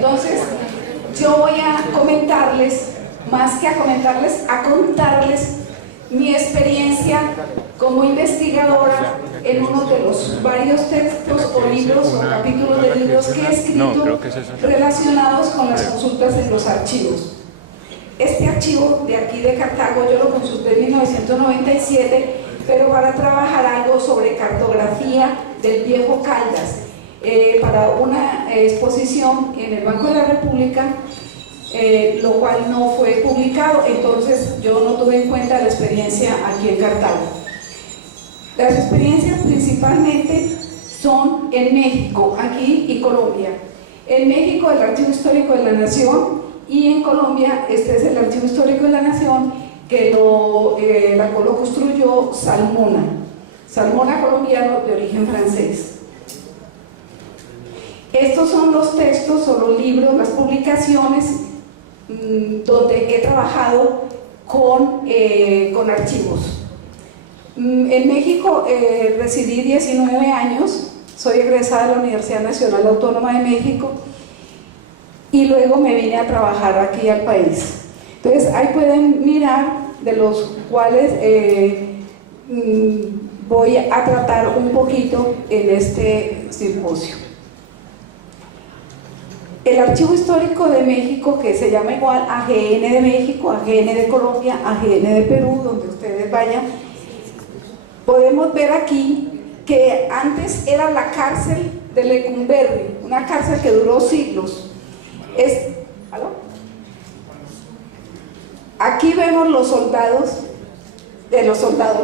Entonces, yo voy a comentarles, más que a comentarles, a contarles mi experiencia como investigadora en uno de los varios textos o libros o capítulos de libros que he escrito relacionados con las consultas en los archivos. Este archivo de aquí de Cartago yo lo consulté en 1997, pero para trabajar algo sobre cartografía del Viejo Caldas, para una exposición en el Banco de la República, lo cual no fue publicado, entonces yo no tuve en cuenta la experiencia aquí en Cartago. Las experiencias principalmente son en México, aquí y Colombia. En México el Archivo Histórico de la Nación, y en Colombia este es el Archivo Histórico de la Nación que lo construyó Salmona. Salmona, colombiano de origen francés. Estos son los textos o los libros, las publicaciones donde he trabajado con archivos. En México residí 19 años, soy egresada de la Universidad Nacional Autónoma de México y luego me vine a trabajar aquí al país. Entonces ahí pueden mirar de los cuales voy a tratar un poquito en este simposio. El Archivo Histórico de México, que se llama igual AGN de México, AGN de Colombia, AGN de Perú, donde ustedes vayan, podemos ver aquí que antes era la cárcel de Lecumberri, una cárcel que duró siglos. ¿Aló? Aquí vemos los soldados,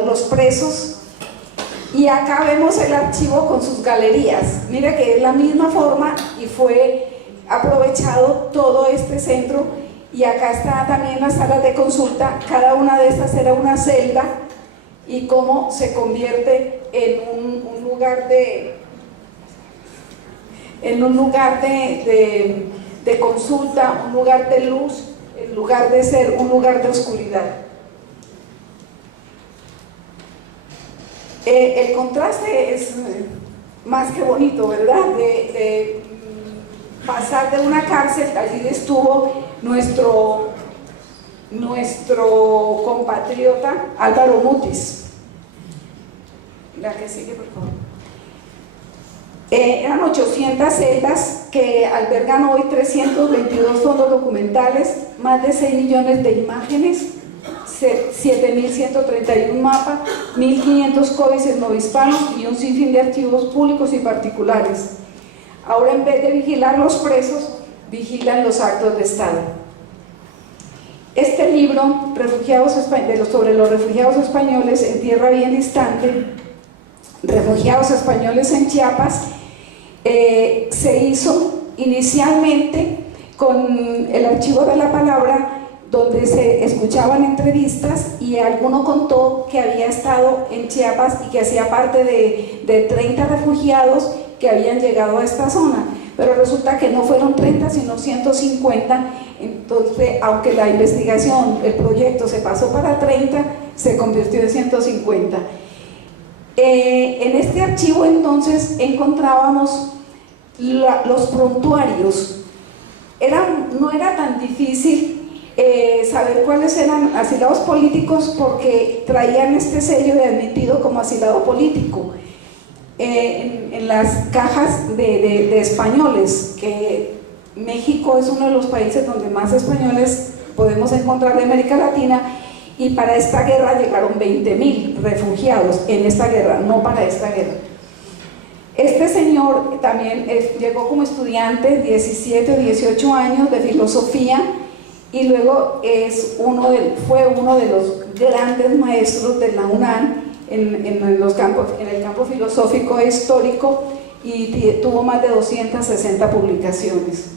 los presos, y acá vemos el archivo con sus galerías. Mira que es la misma forma y fue aprovechado todo este centro, y acá está también las salas de consulta. Cada una de estas era una celda, y cómo se convierte en un lugar de consulta, un lugar de luz, en lugar de ser un lugar de oscuridad. El contraste es más que bonito, ¿verdad? De pasar de una cárcel, allí estuvo nuestro compatriota Álvaro Mutis. La que sigue, por favor. Eran 800 celdas que albergan hoy 322 fondos documentales, más de 6 millones de imágenes, 7.131 mapas, 1.500 códices novohispanos y un sinfín de archivos públicos y particulares. Ahora, en vez de vigilar los presos, vigilan los actos de Estado. Este libro, sobre los refugiados españoles en tierra bien distante, refugiados españoles en Chiapas, se hizo inicialmente con el Archivo de la Palabra, donde se escuchaban entrevistas, y alguno contó que había estado en Chiapas y que hacía parte de 30 refugiados que habían llegado a esta zona, pero resulta que no fueron 30 sino 150. Entonces, aunque la investigación, el proyecto se pasó para 30, se convirtió en 150. En este archivo entonces encontrábamos los prontuarios. No era tan difícil saber cuáles eran asilados políticos, porque traían este sello de admitido como asilado político en las cajas de españoles, que México es uno de los países donde más españoles podemos encontrar de América Latina, y para esta guerra llegaron 20.000 refugiados en esta guerra, no para esta guerra. Este señor también llegó como estudiante, 17 o 18 años, de filosofía, y luego fue uno de los grandes maestros de la UNAM en el campo filosófico e histórico, y tuvo más de 260 publicaciones.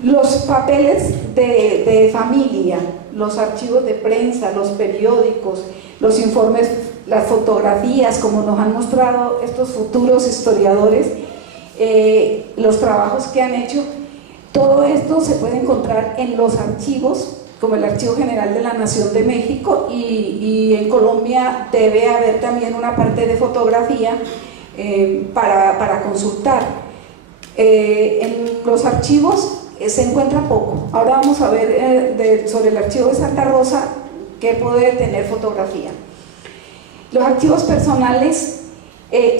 Los papeles de familia, los archivos de prensa, los periódicos, los informes, las fotografías, como nos han mostrado estos futuros historiadores, los trabajos que han hecho, todo esto se puede encontrar en los archivos, como el Archivo General de la Nación de México, y en Colombia debe haber también una parte de fotografía para consultar. En los archivos se encuentra poco. Ahora vamos a ver sobre el archivo de Santa Rosa qué puede tener fotografía. Los archivos personales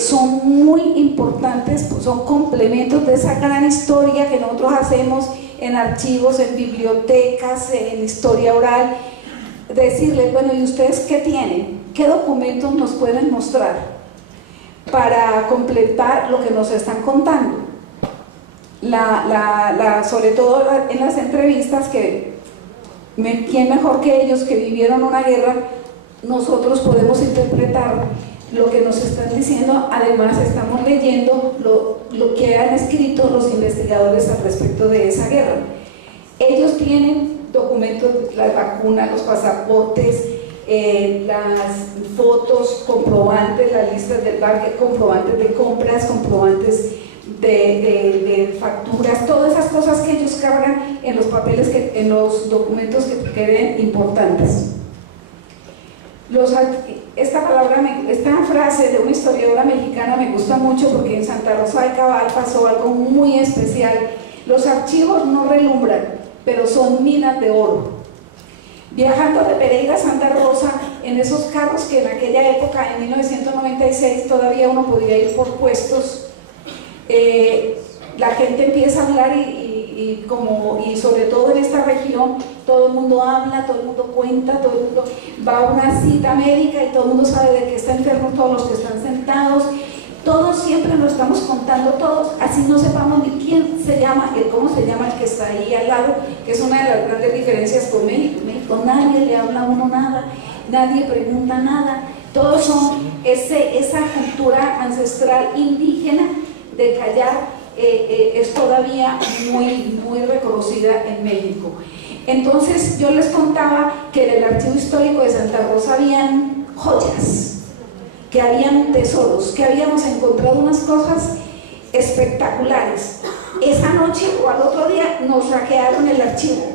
son muy importantes, pues son complementos de esa gran historia que nosotros hacemos en archivos, en bibliotecas, en historia oral. Decirles, bueno, ¿y ustedes qué tienen? ¿Qué documentos nos pueden mostrar para completar lo que nos están contando? Sobre todo en las entrevistas, ¿quién mejor que ellos que vivieron una guerra? Nosotros podemos interpretar lo que nos están diciendo. Además estamos leyendo lo que han escrito los investigadores al respecto de esa guerra. Ellos tienen documentos, las vacunas, los pasaportes, las fotos, comprobantes, las listas del parque, comprobantes de compras, comprobantes de facturas, todas esas cosas que ellos cargan en los papeles, en los documentos que queden importantes. Esta frase de una historiadora mexicana me gusta mucho porque en Santa Rosa de Cabal pasó algo muy especial. Los archivos no relumbran, pero son minas de oro. Viajando de Pereira a Santa Rosa, en esos carros que en aquella época, en 1996, todavía uno podía ir por puestos, la gente empieza a hablar y sobre todo en esta región, todo el mundo habla, todo el mundo cuenta, todo el mundo va a una cita médica y todo el mundo sabe de qué está enfermo, todos los que están sentados, todos siempre nos estamos contando todos, así no sepamos ni quién se llama, cómo se llama el que está ahí al lado, que es una de las grandes diferencias con México. México nadie le habla a uno nada, nadie pregunta nada, todos son esa cultura ancestral indígena de callar, es todavía muy reconocida en México. Entonces yo les contaba que en el archivo histórico de Santa Rosa habían joyas, que habían tesoros, que habíamos encontrado unas cosas espectaculares. Esa noche o al otro día nos saquearon el archivo.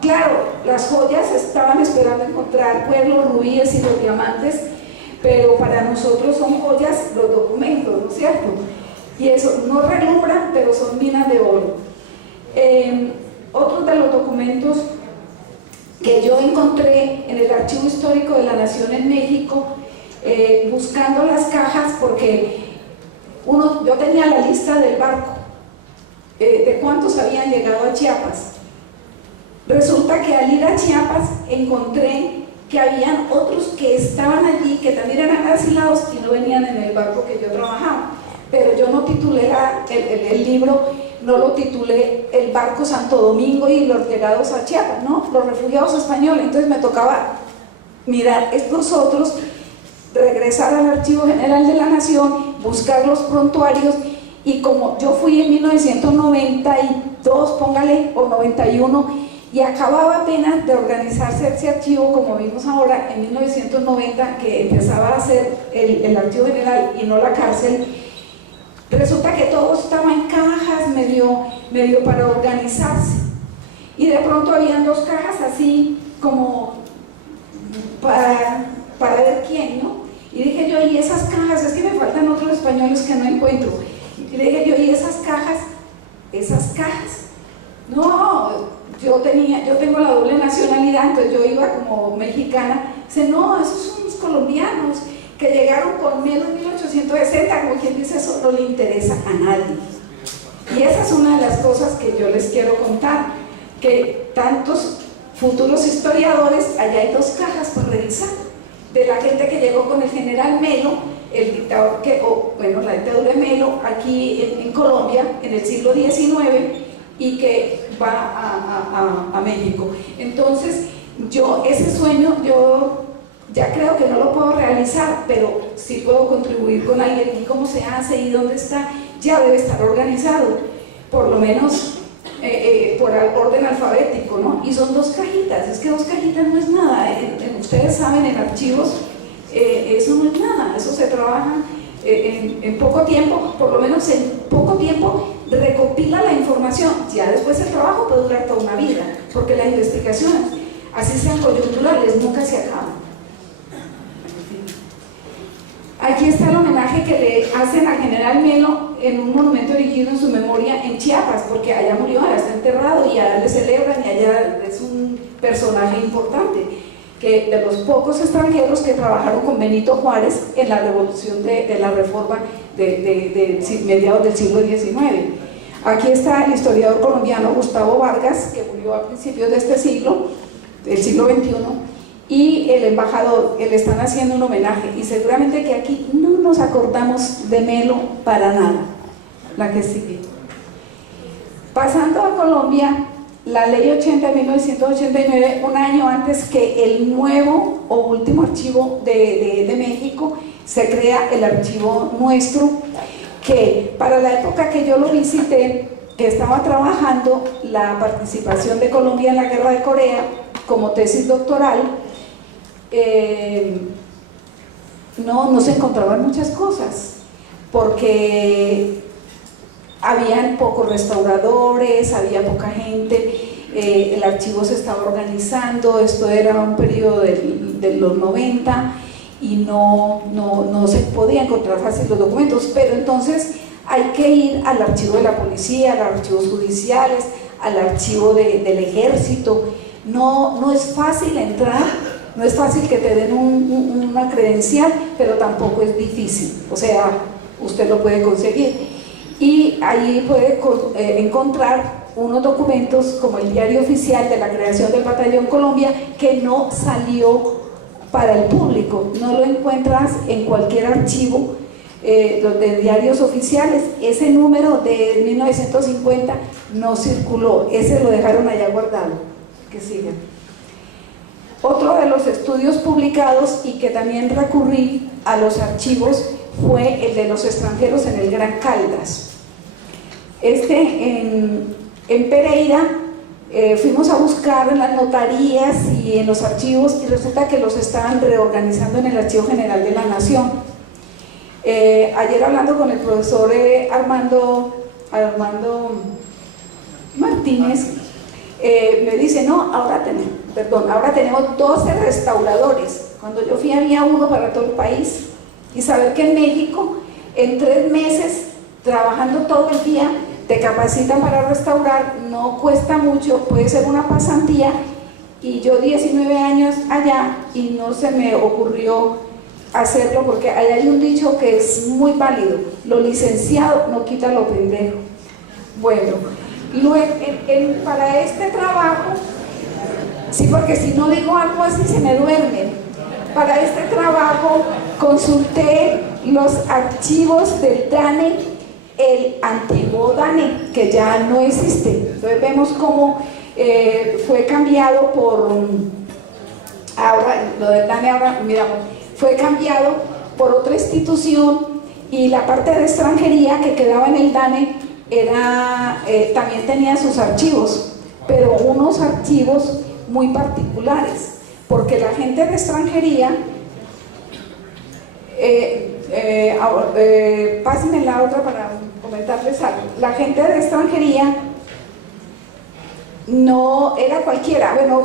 Claro, las joyas estaban esperando encontrar pueblos, rubíes y los diamantes, pero para nosotros son joyas los documentos, ¿no es cierto? Y eso, no relumbran, pero son minas de oro. Otros de los documentos que yo encontré en el Archivo Histórico de la Nación en México, buscando las cajas, porque yo tenía la lista del barco, de cuántos habían llegado a Chiapas. Resulta que al ir a Chiapas encontré que habían otros que estaban allí, que también eran asilados y no venían en el barco que yo trabajaba. Pero yo no titulé el libro, no lo titulé El barco Santo Domingo y los llegados a Chiapas, ¿no? Los refugiados españoles. Entonces me tocaba mirar estos otros, regresar al Archivo General de la Nación, buscar los prontuarios, y como yo fui en 1992, póngale, o 91, y acababa apenas de organizarse ese archivo, como vimos ahora, en 1990, que empezaba a ser el Archivo General y no la cárcel. Resulta que todo estaba en cajas, medio para organizarse, y de pronto habían dos cajas así como para ver quién, ¿no? Y dije yo, ¿y esas cajas? Es que me faltan otros españoles que no encuentro. Y le dije yo, ¿y esas cajas? Esas cajas. No, yo tengo la doble nacionalidad, entonces yo iba como mexicana. Dice, no, esos son los colombianos que llegaron con menos de 1860, como quien dice, eso no le interesa a nadie. Y esa es una de las cosas que yo les quiero contar, que tantos futuros historiadores, allá hay dos cajas por revisar, de la gente que llegó con el general Melo, el dictador la dictadura de Melo aquí en Colombia en el siglo XIX, y que va a México. Entonces ese sueño yo ya creo que no lo puedo realizar, pero sí puedo contribuir con alguien. Y cómo se hace y dónde está, ya debe estar organizado, por lo menos por orden alfabético, ¿no? Y son dos cajitas, es que dos cajitas no es nada. Ustedes saben, en archivos eso no es nada, eso se trabaja en poco tiempo, por lo menos en poco tiempo recopila la información. Ya después el trabajo puede durar toda una vida, porque las investigaciones, así sean coyunturales, nunca se acaban. Aquí está el homenaje que le hacen al general Melo en un monumento erigido en su memoria en Chiapas, porque allá murió, allá está enterrado y allá le celebran y allá es un personaje importante, que de los pocos extranjeros que trabajaron con Benito Juárez en la revolución de la reforma de mediados del siglo XIX. Aquí está el historiador colombiano Gustavo Vargas, que murió a principios de este siglo, del siglo XXI, y el embajador, que le están haciendo un homenaje, y seguramente que aquí no nos acordamos de Melo para nada. La que sigue. Pasando a Colombia, la ley 80 de 1989, un año antes que el nuevo o último archivo de México, se crea el archivo nuestro, que para la época que yo lo visité, que estaba trabajando la participación de Colombia en la guerra de Corea como tesis doctoral, no se encontraban muchas cosas, porque habían pocos restauradores, había poca gente, el archivo se estaba organizando, esto era un periodo de los 90 y no se podía encontrar fácil los documentos, pero entonces hay que ir al archivo de la policía, a los archivos judiciales, al archivo del ejército. No es fácil entrar. No es fácil que te den una credencial, pero tampoco es difícil, o sea, usted lo puede conseguir. Y ahí puede encontrar unos documentos como el diario oficial de la creación del Batallón Colombia, que no salió para el público, no lo encuentras en cualquier archivo, los de diarios oficiales. Ese número de 1950 no circuló, ese lo dejaron allá guardado. Que siga. Otro de los estudios publicados y que también recurrí a los archivos fue el de los extranjeros en el Gran Caldas. En Pereira fuimos a buscar en las notarías y en los archivos y resulta que los estaban reorganizando en el Archivo General de la Nación. Ayer hablando con el profesor Armando Martínez, me dice, no, ahora tenemos 12 restauradores. Cuando yo fui había uno para todo el país. Y saber que en México, en 3 meses, trabajando todo el día, te capacitan para restaurar, no cuesta mucho, puede ser una pasantía. Y yo 19 años allá y no se me ocurrió hacerlo, porque allá hay un dicho que es muy válido: lo licenciado no quita lo pendejo. Bueno, para este trabajo, sí, porque si no digo algo así se me duermen. Para este trabajo consulté los archivos del DANE, el antiguo DANE, que ya no existe. Entonces vemos cómo fue cambiado por, ahora lo del DANE, ahora miramos, fue cambiado por otra institución, y la parte de extranjería que quedaba en el DANE también tenía sus archivos, pero unos archivos muy particulares, porque la gente de extranjería, pásenme la otra para comentarles algo. La gente de extranjería no era cualquiera. Bueno,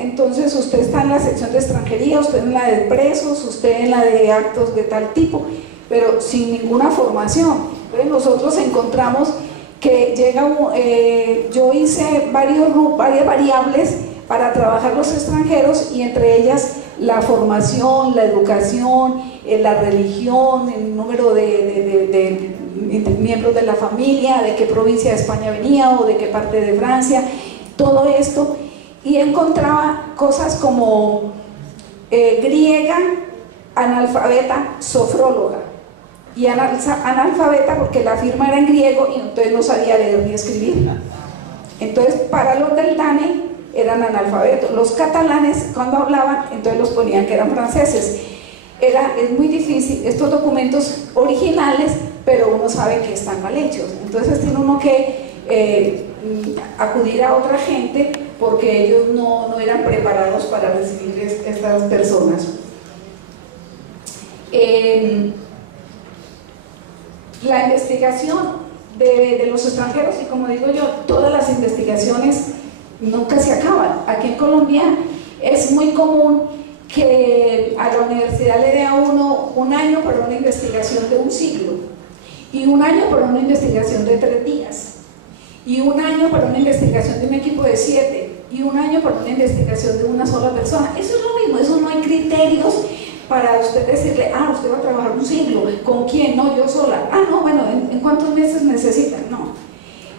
entonces usted está en la sección de extranjería, usted en la de presos, usted en la de actos de tal tipo, pero sin ninguna formación. Entonces nosotros encontramos que yo hice varias variables para trabajar los extranjeros, y entre ellas la formación, la educación, la religión, el número de miembros de la familia, de qué provincia de España venía o de qué parte de Francia, todo esto, y encontraba cosas como griega, analfabeta, sofróloga, y analfabeta porque la firma era en griego y entonces no sabía leer ni escribir. Entonces para los del DANE eran analfabetos. Los catalanes, cuando hablaban, entonces los ponían que eran franceses. Es muy difícil, estos documentos originales, pero uno sabe que están mal hechos. Entonces tiene uno que acudir a otra gente, porque ellos no eran preparados para recibir estas personas. La investigación de los extranjeros, y como digo yo, todas las investigaciones nunca se acaban. Aquí en Colombia es muy común que a la universidad le dé a uno un año para una investigación de un siglo, y un año para una investigación de 3 días, y un año para una investigación de un equipo de 7, y un año para una investigación de una sola persona. Eso es lo mismo, eso no hay criterios para usted decirle, ah, usted va a trabajar un siglo, ¿con quién? No, yo sola. Ah, no, bueno, ¿en cuántos meses necesitan? No.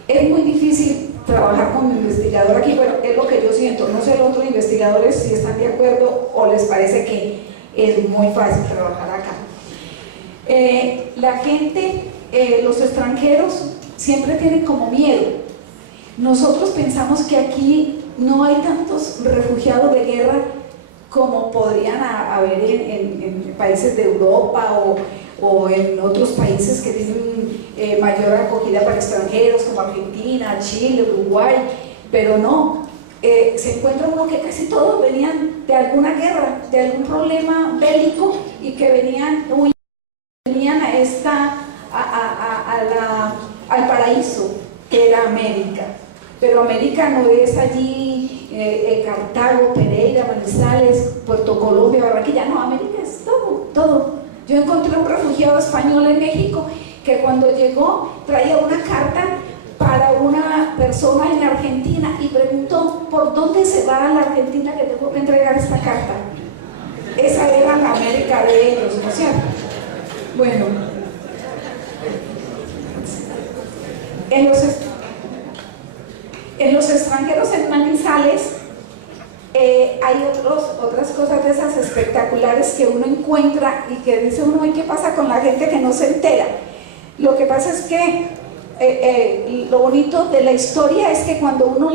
Es muy difícil trabajar como investigador aquí, bueno, es lo que yo siento, no sé los otros investigadores si están de acuerdo o les parece que es muy fácil trabajar acá. La gente, los extranjeros siempre tienen como miedo. Nosotros pensamos que aquí no hay tantos refugiados de guerra como podrían haber en países de Europa o en otros países que tienen mayor acogida para extranjeros como Argentina, Chile, Uruguay, pero no, se encuentra uno que casi todos venían de alguna guerra, de algún problema bélico, y que venían al paraíso que era América. Pero América no es allí Cartago, Pereira, Manizales, Puerto Colombia, Barranquilla, no, América es todo, todo. Yo encontré un refugiado español en México que cuando llegó traía una carta para una persona en Argentina y preguntó, ¿por dónde se va a la Argentina que tengo que entregar esta carta? Esa era la América de ellos, ¿no es cierto? Bueno, en los extranjeros en Manizales hay otras cosas de esas espectaculares que uno encuentra y que dice uno, ¿y qué pasa con la gente que no se entera? Lo que pasa es que lo bonito de la historia es que cuando uno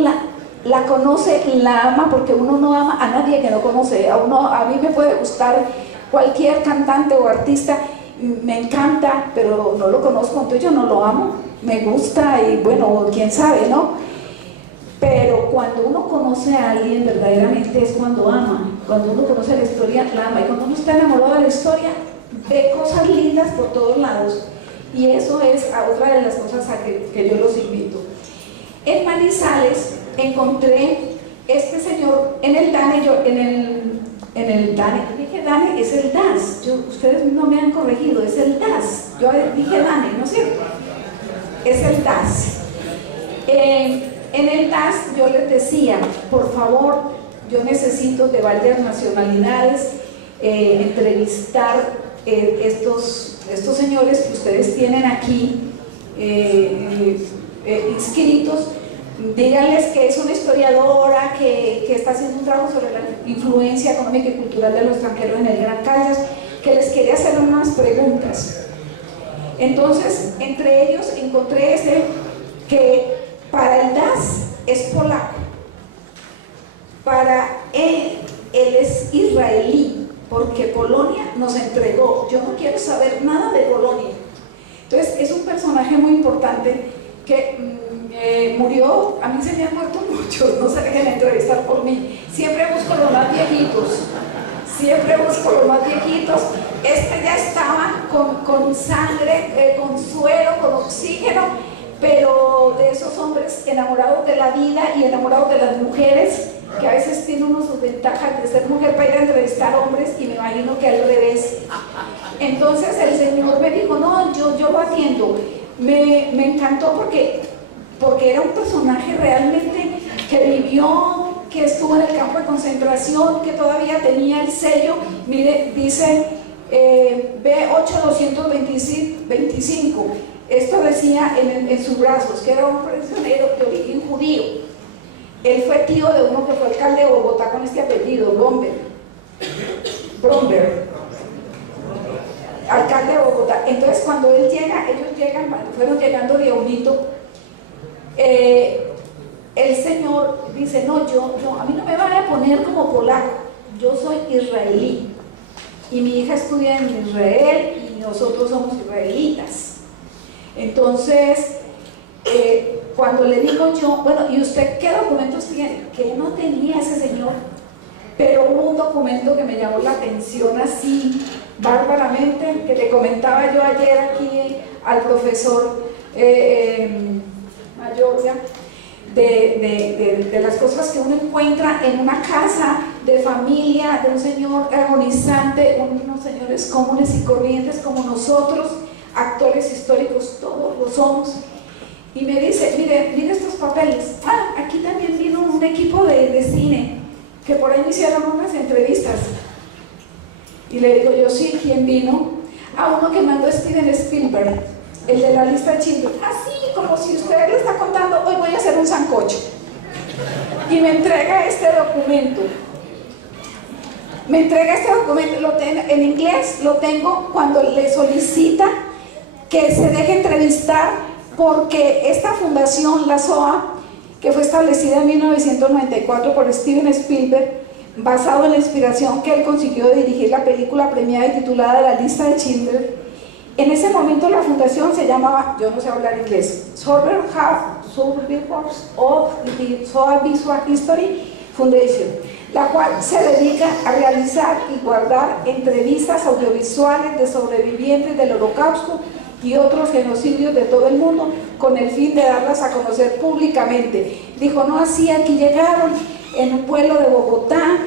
la conoce, la ama, porque uno no ama a nadie que no conoce. A mí me puede gustar cualquier cantante o artista, me encanta, pero no lo conozco, entonces yo no lo amo, me gusta y bueno, quién sabe, ¿no? Pero cuando uno conoce a alguien verdaderamente es cuando ama. Cuando uno conoce la historia, la ama. Y cuando uno está enamorado de la historia, ve cosas lindas por todos lados. Y eso es otra de las cosas a que yo los invito. En Manizales encontré este señor en el DANE, dije DANE, es el DAS. Ustedes no me han corregido, es el DAS. Yo dije DANE, ¿no es cierto? Es el DAS. En el DAS yo les decía, por favor, yo necesito de varias nacionalidades entrevistar estos señores que ustedes tienen aquí inscritos. Díganles que es una historiadora que está haciendo un trabajo sobre la influencia económica y cultural de los extranjeros en el Gran Caldas, que les quería hacer unas preguntas. Entonces, entre ellos encontré que para el DAS es polaco, para él es israelí, porque Polonia nos entregó. Yo no quiero saber nada de Polonia. Entonces es un personaje muy importante que murió. A mí se me han muerto muchos, no se dejen entrevistar por mí. Siempre busco los más viejitos, siempre busco los más viejitos. Este ya estaba con sangre, con suero, con oxígeno, pero de esos hombres enamorados de la vida y enamorados de las mujeres, que a veces tiene uno sus ventajas de ser mujer para ir a entrevistar hombres, y me imagino que al revés. Entonces el señor me dijo, no, yo lo atiendo. Me encantó porque era un personaje realmente que vivió, que estuvo en el campo de concentración, que todavía tenía el sello. Mire, dice B8225. Esto decía en sus brazos, que era un prisionero de origen judío. Él fue tío de uno que fue alcalde de Bogotá con este apellido, Bromberg, alcalde de Bogotá. Entonces cuando él llega, fueron llegando de a unito, el señor dice, no, a mí no me van a poner como polaco, yo soy israelí, y mi hija estudia en Israel y nosotros somos israelitas. Entonces, cuando le digo yo, bueno, ¿y usted qué documentos tiene? Que no tenía ese señor, pero hubo un documento que me llamó la atención así bárbaramente, que le comentaba yo ayer aquí al profesor Mayorga, de las cosas que uno encuentra en una casa de familia, de un señor agonizante, unos señores comunes y corrientes como nosotros, actores históricos, todos lo somos. Y me dice, mire estos papeles. Aquí también vino un equipo de cine, que por ahí me hicieron unas entrevistas. Y le digo yo, sí, ¿quién vino? Uno que mandó Steven Spielberg, el de la lista de Schindler. Así como si usted le está contando, hoy voy a hacer un sancocho. Y me entrega este documento. En inglés lo tengo cuando le solicita que se deje entrevistar, porque esta fundación, la SOA, que fue establecida en 1994 por Steven Spielberg, basado en la inspiración que él consiguió de dirigir la película premiada y titulada La lista de Schindler. En ese momento la fundación se llamaba, yo no sé hablar inglés, Survivors of the SOA Visual History Foundation, la cual se dedica a realizar y guardar entrevistas audiovisuales de sobrevivientes del Holocausto y otros genocidios de todo el mundo, con el fin de darlas a conocer públicamente. Dijo, no, así aquí llegaron en un vuelo de Bogotá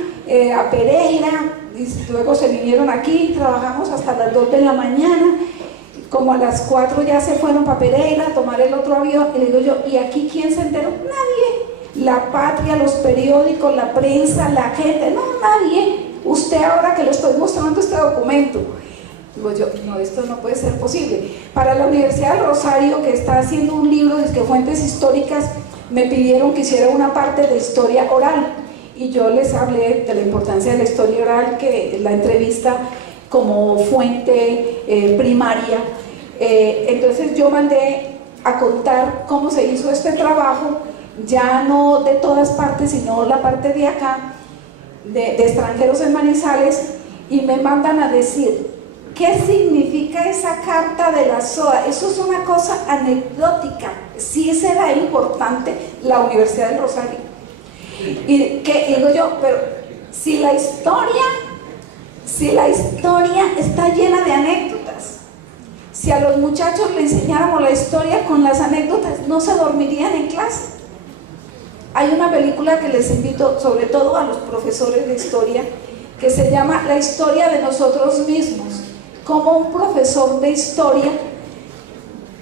a Pereira, y luego se vinieron aquí, trabajamos hasta las 2 de la mañana, como a las 4 ya se fueron para Pereira a tomar el otro avión. Y le digo yo, ¿y aquí quién se enteró? Nadie. La patria, los periódicos, la prensa, la gente, no, nadie. Usted, ahora que le estoy mostrando este documento. Digo yo, no, esto no puede ser posible. Para la Universidad del Rosario, que está haciendo un libro de fuentes históricas, me pidieron que hiciera una parte de historia oral, y yo les hablé de la importancia de la historia oral, que la entrevista como fuente primaria. Entonces yo mandé a contar cómo se hizo este trabajo, ya no de todas partes, sino la parte de acá, de extranjeros en Manizales, y me mandan a decir, ¿qué significa esa carta de la SOA? Eso es una cosa anecdótica. Sí será importante la Universidad del Rosario. Y que digo yo, pero si la historia está llena de anécdotas, si a los muchachos le enseñáramos la historia con las anécdotas, no se dormirían en clase. Hay una película que les invito, sobre todo a los profesores de historia, que se llama La historia de nosotros mismos. Como un profesor de historia,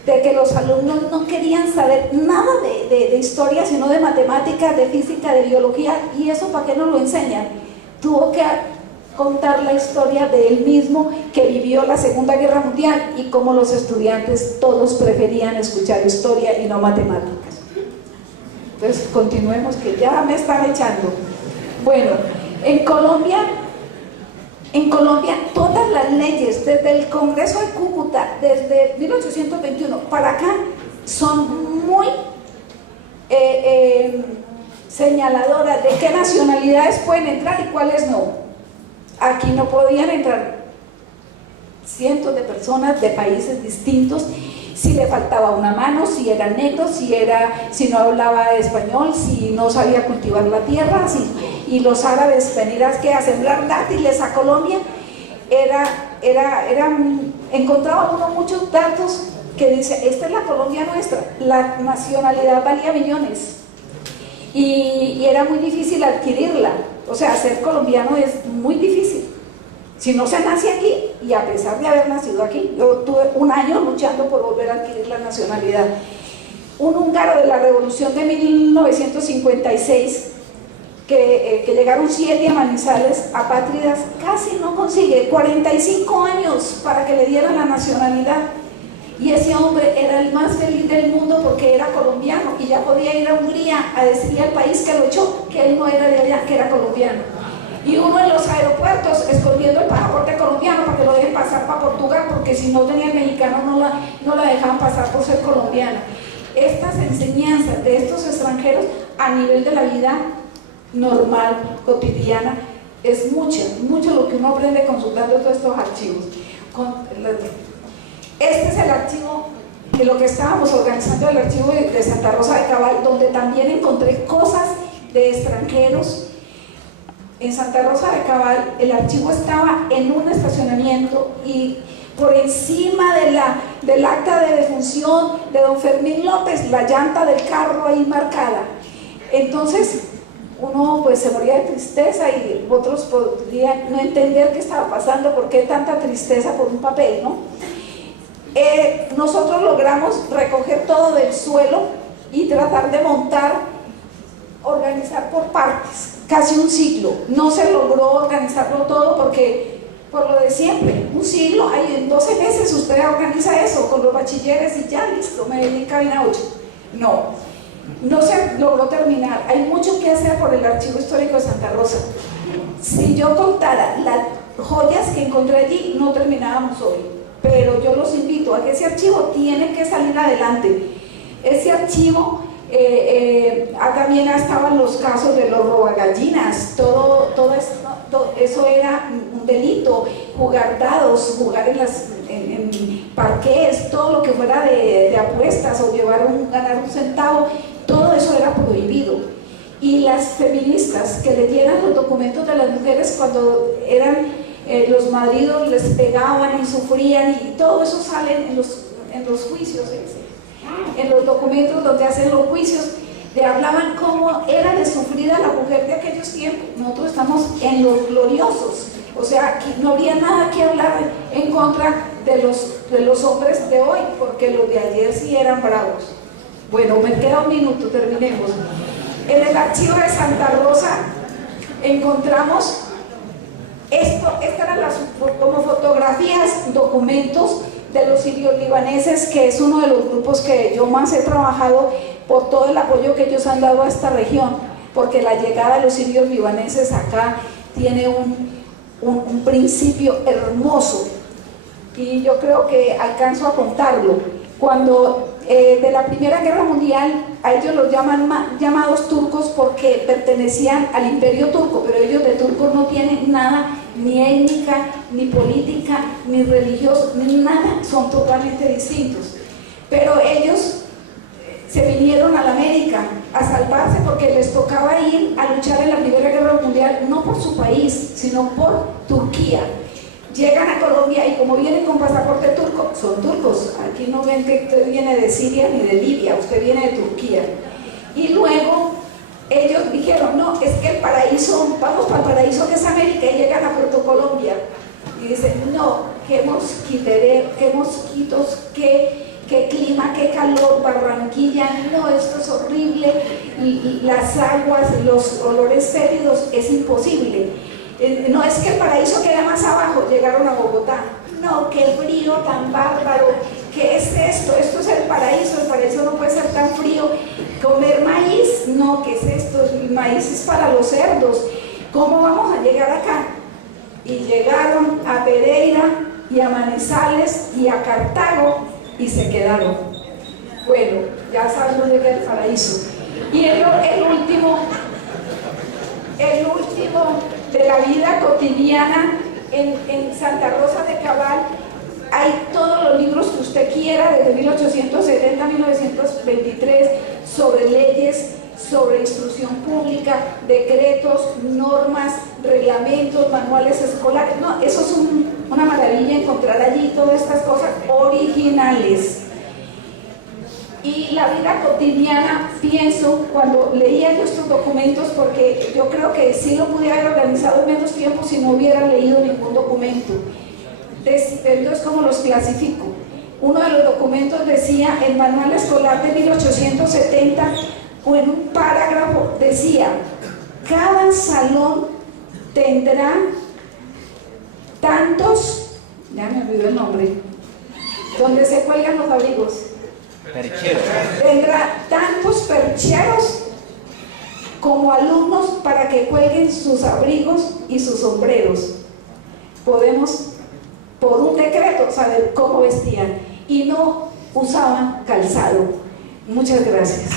de que los alumnos no querían saber nada de historia, sino de matemáticas, de física, de biología, y eso ¿para qué nos lo enseñan? Tuvo que contar la historia de él mismo, que vivió la Segunda Guerra Mundial, y cómo los estudiantes todos preferían escuchar historia y no matemáticas. Entonces continuemos, que ya me están echando. Bueno, en Colombia todas las leyes, desde el Congreso de Cúcuta, desde 1821 para acá, son muy señaladoras de qué nacionalidades pueden entrar y cuáles no. Aquí no podían entrar cientos de personas de países distintos, si le faltaba una mano, si era negro, si no hablaba español, si no sabía cultivar la tierra, y los árabes venir a sembrar dátiles a Colombia. Encontraba uno muchos datos que dice, esta es la Colombia nuestra, la nacionalidad valía millones, y era muy difícil adquirirla. O sea, ser colombiano es muy difícil si no se nace aquí, y a pesar de haber nacido aquí. Yo tuve un año luchando por volver a adquirir la nacionalidad. Un húngaro de la revolución de 1956, que llegaron 7 a Manizales, apátridas, casi no consigue 45 años para que le dieran la nacionalidad. Y ese hombre era el más feliz del mundo porque era colombiano, y ya podía ir a Hungría a decirle al país que lo echó que él no era de allá, que era colombiano. Y uno en los aeropuertos escondiendo el pasaporte colombiano para que lo dejen pasar para Portugal, porque si no tenía el mexicano no la dejaban pasar por ser colombiana. Estas enseñanzas de estos extranjeros a nivel de la vida normal, cotidiana, es mucho lo que uno aprende consultando todos estos archivos. Este es el archivo de lo que estábamos organizando, el archivo de Santa Rosa de Cabal, donde también encontré cosas de extranjeros. En Santa Rosa de Cabal el archivo estaba en un estacionamiento, y por encima del acta de defunción de don Fermín López, la llanta del carro ahí marcada. Entonces uno pues se moría de tristeza y otros podrían no entender qué estaba pasando, por qué tanta tristeza por un papel, ¿no? Nosotros logramos recoger todo del suelo y tratar de montar, organizar por partes, casi un siglo. No se logró organizarlo todo porque, por lo de siempre, un siglo, ahí en 12 meses usted organiza eso con los bachilleres y ya listo, Medellín cabina 8. No se logró terminar. Hay mucho que hacer por el Archivo Histórico de Santa Rosa. Si yo contara las joyas que encontré allí, no terminábamos hoy. Pero yo los invito a que ese archivo tiene que salir adelante. Ese archivo, también estaban los casos de los robagallinas, todo eso era un delito, jugar dados, jugar en parqués, todo lo que fuera de apuestas o ganar un centavo, todo eso era prohibido. Y las feministas que leyeran los documentos de las mujeres cuando eran los maridos les pegaban y sufrían, y todo eso sale en los juicios, en los documentos donde hacen los juicios, le hablaban cómo era de sufrida la mujer de aquellos tiempos. Nosotros estamos en los gloriosos, o sea, aquí no habría nada que hablar en contra de los hombres de hoy, porque los de ayer sí eran bravos. Bueno, me queda un minuto, terminemos. En el archivo de Santa Rosa encontramos estas eran como fotografías, documentos de los sirios libaneses, que es uno de los grupos que yo más he trabajado por todo el apoyo que ellos han dado a esta región, porque la llegada de los sirios libaneses acá tiene un principio hermoso, y yo creo que alcanzo a contarlo. Cuando de la Primera Guerra Mundial, a ellos los llaman llamados turcos porque pertenecían al Imperio Turco, pero ellos de turcos no tienen nada, ni étnica, ni política, ni religioso, ni nada, son totalmente distintos. Pero ellos se vinieron a la América a salvarse porque les tocaba ir a luchar en la Primera Guerra Mundial, no por su país, sino por Turquía. Llegan a Colombia y como vienen con pasaporte turco, son turcos. Aquí no ven que usted viene de Siria ni de Libia, usted viene de Turquía. Y luego ellos dijeron, no, es que el paraíso, vamos para el paraíso que es América, y llegan a Puerto Colombia. Y dicen, no, qué mosquitos, qué clima, qué calor, Barranquilla, no, esto es horrible, y las aguas, los olores fétidos, es imposible. No, es que el paraíso queda más abajo. Llegaron a Bogotá, no, qué frío tan bárbaro, ¿qué es esto? Esto es el paraíso no puede ser tan frío. Comer maíz, no, ¿qué es esto? El maíz es para los cerdos, ¿cómo vamos a llegar acá? Y llegaron a Pereira y a Manizales y a Cartago y se quedaron. Bueno, ya saben dónde queda el paraíso. Y el último de la vida cotidiana en Santa Rosa de Cabal, hay todos los libros que usted quiera, desde 1870 a 1923, sobre leyes, sobre instrucción pública, decretos, normas, reglamentos, manuales escolares. No, eso es una maravilla encontrar allí todas estas cosas originales. Y la vida cotidiana, pienso, cuando leía yo estos documentos, porque yo creo que sí lo pudiera haber organizado en menos tiempo si no hubiera leído ningún documento. Entonces, ¿cómo los clasifico? Uno de los documentos decía, el manual escolar de 1870, o en un parágrafo decía, cada salón tendrá tantos, ya me olvidó el nombre, donde se cuelgan los abrigos. Percheros. Tendrá tantos percheros como alumnos para que cuelguen sus abrigos y sus sombreros. Podemos, por un decreto, saber cómo vestían y no usaban calzado. Muchas gracias.